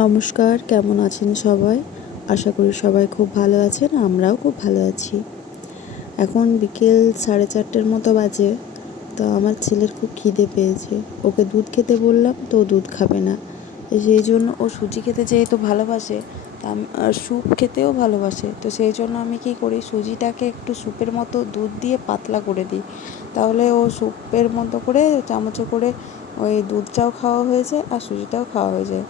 নমস্কার, কেমন আছেন সবাই? আশা করি সবাই খুব ভালো আছেন, আমরাও খুব ভালো আছি। এখন বিকেল 4:30 মতো বাজে। তো আমার ছেলের খুব খিদে পেয়েছে। ওকে দুধ খেতে বললাম তো ও দুধ খাবে না। সেই জন্য ও সুজি খেতে যেহেতু ভালোবাসে আর স্যুপ খেতেও ভালোবাসে, তো সেই জন্য আমি কী করি, সুজিটাকে একটু স্যুপের মতো দুধ দিয়ে পাতলা করে দিই। তাহলে ও স্যুপের মতো করে চামচে করে ওই দুধটাও খাওয়া হয়ে যায় আর সুজিটাও খাওয়া হয়ে যায়।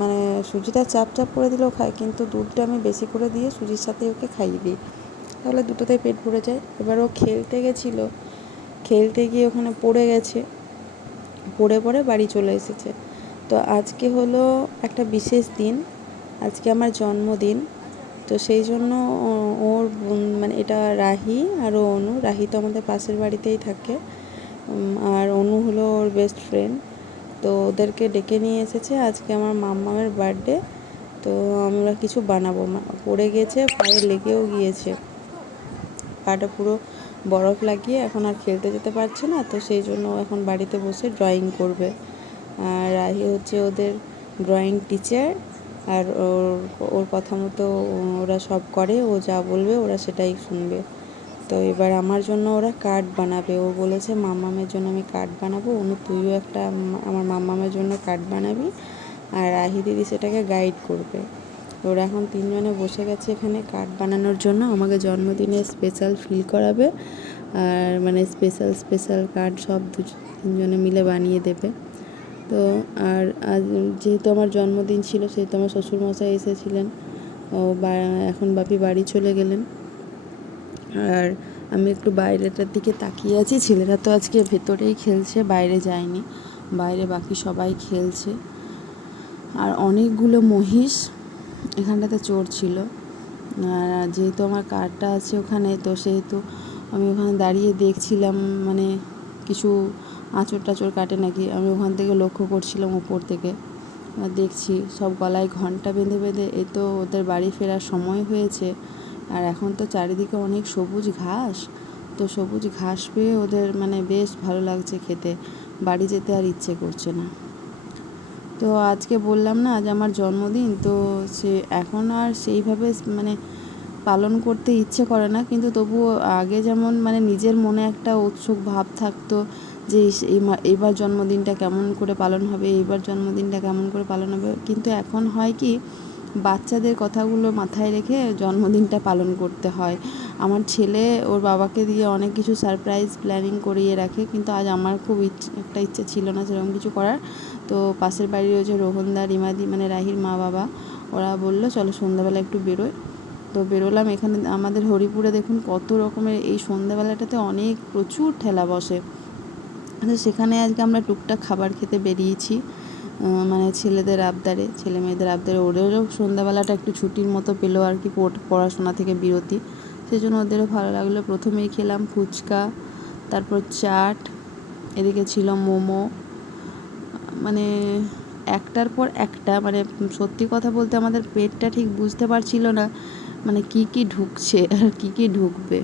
মানে সুজিটা চাপ চাপ করে দিলেও খায়, কিন্তু দুধটা আমি বেশি করে দিয়ে সুজির সাথে ওকে খাইয়ে দিই, তাহলে দুটোতেই পেট ভরে যায়। এবার ও খেলতে গেছিলো, খেলতে গিয়ে ওখানে পড়ে গেছে, পড়ে বাড়ি চলে এসেছে। তো আজকে হলো একটা বিশেষ দিন, আজকে আমার জন্মদিন। তো সেই জন্য ওর মানে এটা রাহি আর অনু, রাহি তো আমাদের পাশের বাড়িতেই থাকে, আর অনু হলো ওর বেস্ট ফ্রেন্ড। তো ওদেরকে ডেকে নিয়ে এসেছে, আজকে আমার মাম্মামের বার্থডে। তো আমরা কিছু বানাবো। পড়ে গেছে, পায়ে লেগেও গিয়েছে, পাটা পুরো বরফ লাগিয়ে এখন আর খেলতে যেতে পারছে না। তো সেই জন্য এখন বাড়িতে বসে ড্রয়িং করবে। আর রাহি হচ্ছে ওদের ড্রয়িং টিচার, আর ওর কথা মতো ওরা সব করে, ও যা বলবে ওরা সেটাই শুনবে। তো এবার আমার জন্য ওরা কার্ড বানাবে। ও বলেছে মাম্মামের জন্য আমি কার্ড বানাবো, অনু তুইও একটা আমার মাম্মামের জন্য কার্ড বানাবি, আর রাহি দিদি সেটাকে গাইড করবে। ওরা এখন তিনজনে বসে গেছে এখানে কার্ড বানানোর জন্য, আমাকে জন্মদিনে স্পেশাল ফিল করাবে, আর মানে স্পেশাল কার্ড সব তিনজনে মিলে বানিয়ে দেবে। তো আর আজ যেহেতু আমার জন্মদিন ছিল, সেহেতু আমার শ্বশুরমশাই এসেছিলেন। এখন বাপি বাড়ি চলে গেলেন, আর আমি একটু বাইরেটার দিকে তাকিয়ে আছি। ছেলেরা তো আজকে ভেতরেই খেলছে, বাইরে যায়নি, বাইরে বাকি সবাই খেলছে। আর অনেকগুলো মহিষ এখানটাতে চড়ছিল। আর যেহেতু আমার কার্ডটা আছে ওখানে, তো সেহেতু আমি ওখানে দাঁড়িয়ে দেখছিলাম, মানে কিছু আঁচড় টাচড় কাটে নাকি, আমি ওখান থেকে লক্ষ্য করছিলাম উপর থেকে। দেখছি সব গলায় ঘন্টা বেঁধে বেঁধে, এই তো ওদের বাড়ি ফেরার সময় হয়েছে। আর এখন তো চারিদিকে অনেক সবুজ ঘাস, তো সবুজ ঘাস পেয়ে ওদের মানে বেশ ভালো লাগছে খেতে, বাড়ি যেতে আর ইচ্ছে করছে না। তো আজকে বললাম না আজ আমার জন্মদিন, তো সে এখন আর সেইভাবে মানে পালন করতে ইচ্ছে করে না, কিন্তু তবুও আগে যেমন মানে নিজের মনে একটা উৎসুক ভাব থাকতো যে এইবার জন্মদিনটা কেমন করে পালন হবে, এইবার জন্মদিনটা কেমন করে পালন হবে। কিন্তু এখন হয় কি, বাচ্চাদের কথাগুলো মাথায় রেখে জন্মদিনটা পালন করতে হয়। আমার ছেলে ওর বাবাকে দিয়ে অনেক কিছু সারপ্রাইজ প্ল্যানিং করিয়ে রাখে, কিন্তু আজ আমার খুব একটা ইচ্ছে ছিল না সেরকম কিছু করার। তো পাশের বাড়ির ওই যে রোহনদা, রিমাদি, মানে রাহির মা বাবা, ওরা বললো চলো সন্ধ্যাবেলা একটু বেরোয়। তো বেরোলাম। এখানে আমাদের হরিপুরে দেখুন কত রকমের, এই সন্ধ্যাবেলাটাতে প্রচুর ঠেলা বসে। তো সেখানে আজকে আমরা টুকটাক খাবার খেতে বেরিয়েছি, মানে ছেলে মেয়েদের আবদারে। ওদেরও সন্ধ্যাবেলাটা একটু ছুটির মতো পেলো আর কি, পড়াশোনা থেকে বিরতি, সেই জন্য ওদেরও ভালো লাগলো। প্রথমেই খেলাম ফুচকা, তারপর চাট, এদিকে ছিল মোমো। মানে একটার পর একটা, মানে সত্যি কথা বলতে আমাদের পেটটা ঠিক বুঝতে পারছিল না মানে কি ঢুকছে আর কি ঢুকবে।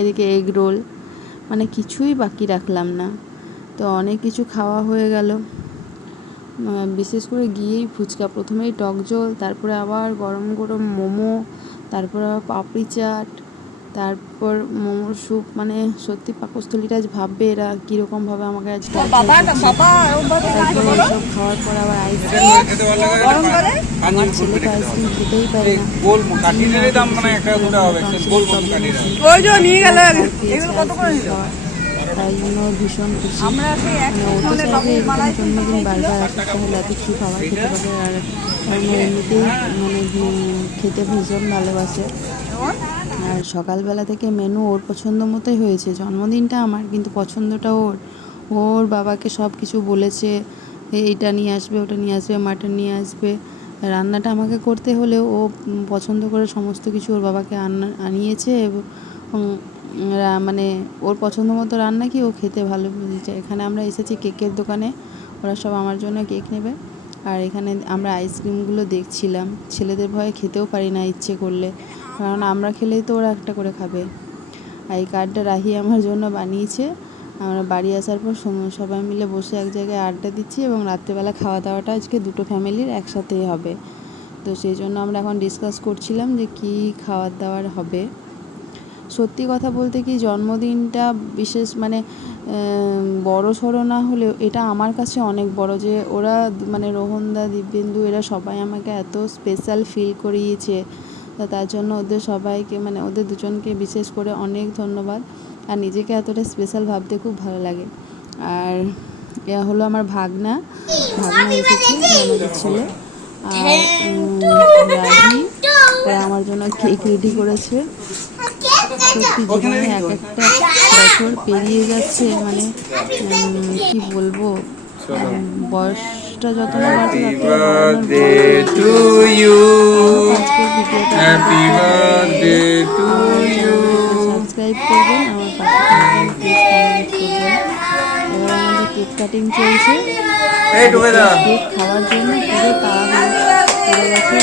এদিকে এগ রোল, মানে কিছুই বাকি রাখলাম না। তো অনেক কিছু খাওয়া হয়ে গেল। বিশেষ করে গিয়েই ফুচকা, প্রথমেই টক ঝোল, তারপরে আবার গরম গরম মোমো, তারপর আবার পাপড়ি চাট, তারপর মোমোর স্যুপ। মানে সত্যি পাকস্থলীটা আজ ভাববে এরা কীরকমভাবে আমাকে আজ টর্চার করছে। তারপরে এসব খাওয়ার পর আবার আইসক্রিম, আমার ছেলে তো আইসক্রিম খেতেই পারে না, তাই জন্য ভীষণ খুশি। মানে ও তো চাইবে এরকম জন্মদিন বারবার আসুক, তাহলে এত কিছু খাবার খেতে পাবে। আর কারণ ও এমনিতেই মানে খেতে ভীষণ ভালোবাসে। আর সকালবেলা থেকে মেনু ওর পছন্দ মতোই হয়েছে। জন্মদিনটা আমার, কিন্তু পছন্দটা ওর। ওর বাবাকে সব কিছু বলেছে, এইটা নিয়ে আসবে, ওটা নিয়ে আসবে, মাটন নিয়ে আসবে। রান্নাটা আমাকে করতে হলেও ও পছন্দ করে সমস্ত কিছু ওর বাবাকে আনিয়েছে, এবং মানে ওর পছন্দ মতো রান্না কি ও খেতে ভালো বুঝেছে। এখানে আমরা এসেছি কেকের দোকানে, ওরা সব আমার জন্য কেক নেবে। আর এখানে আমরা আইসক্রিমগুলো দেখছিলাম, ছেলেদের ভয়ে খেতেও পারি না ইচ্ছে করলে, কারণ আমরা খেলেই তো ওরা একটা করে খাবে। আর এই কার্ডটা রাহি আমার জন্য বানিয়েছে, আমরা বাড়ি আসার পর সবাই মিলে বসে এক জায়গায় আড্ডা দিচ্ছি এবং রাত্রেবেলা খাওয়া দাওয়াটা আজকে দুটো ফ্যামিলির একসাথেই হবে। তো সেই জন্য আমরা এখন ডিসকাস করছিলাম যে কী খাওয়ার দাওয়ার হবে। সত্যি কথা বলতে কি, জন্মদিনটা বিশেষ মানে বড় সড়ো না হলেও এটা আমার কাছে অনেক বড়, যে ওরা মানে রোহনদা, দিব্যেন্দু এরা সবাই আমাকে এত স্পেশাল ফিল করিয়েছে। তার জন্য ওদের সবাইকে মানে ওদের দুজনকে বিশেষ করে অনেক ধন্যবাদ। আর নিজেকে এতটা স্পেশাল ভাবতে খুব ভালো লাগে। আর এ হলো আমার ভাগনা এসেছে, আমাদের ছেলে। আর রাজি ওরা আমার জন্য কেক রেডি করেছে। সত্যি জীবনে এক একটা বছর পেরিয়ে যাচ্ছে, মানে কি বলবো, বয়সটা যত না বাড়ছে সাবস্ক্রাইব করবেন, আমার পাশে থাকবেন, প্লিজ কমেন্ট করবেন। এবার আমাদের কেক কাটিং চলছে। কেক খাওয়ার জন্য পুরো তাড়াহুড়ো করে গেছে।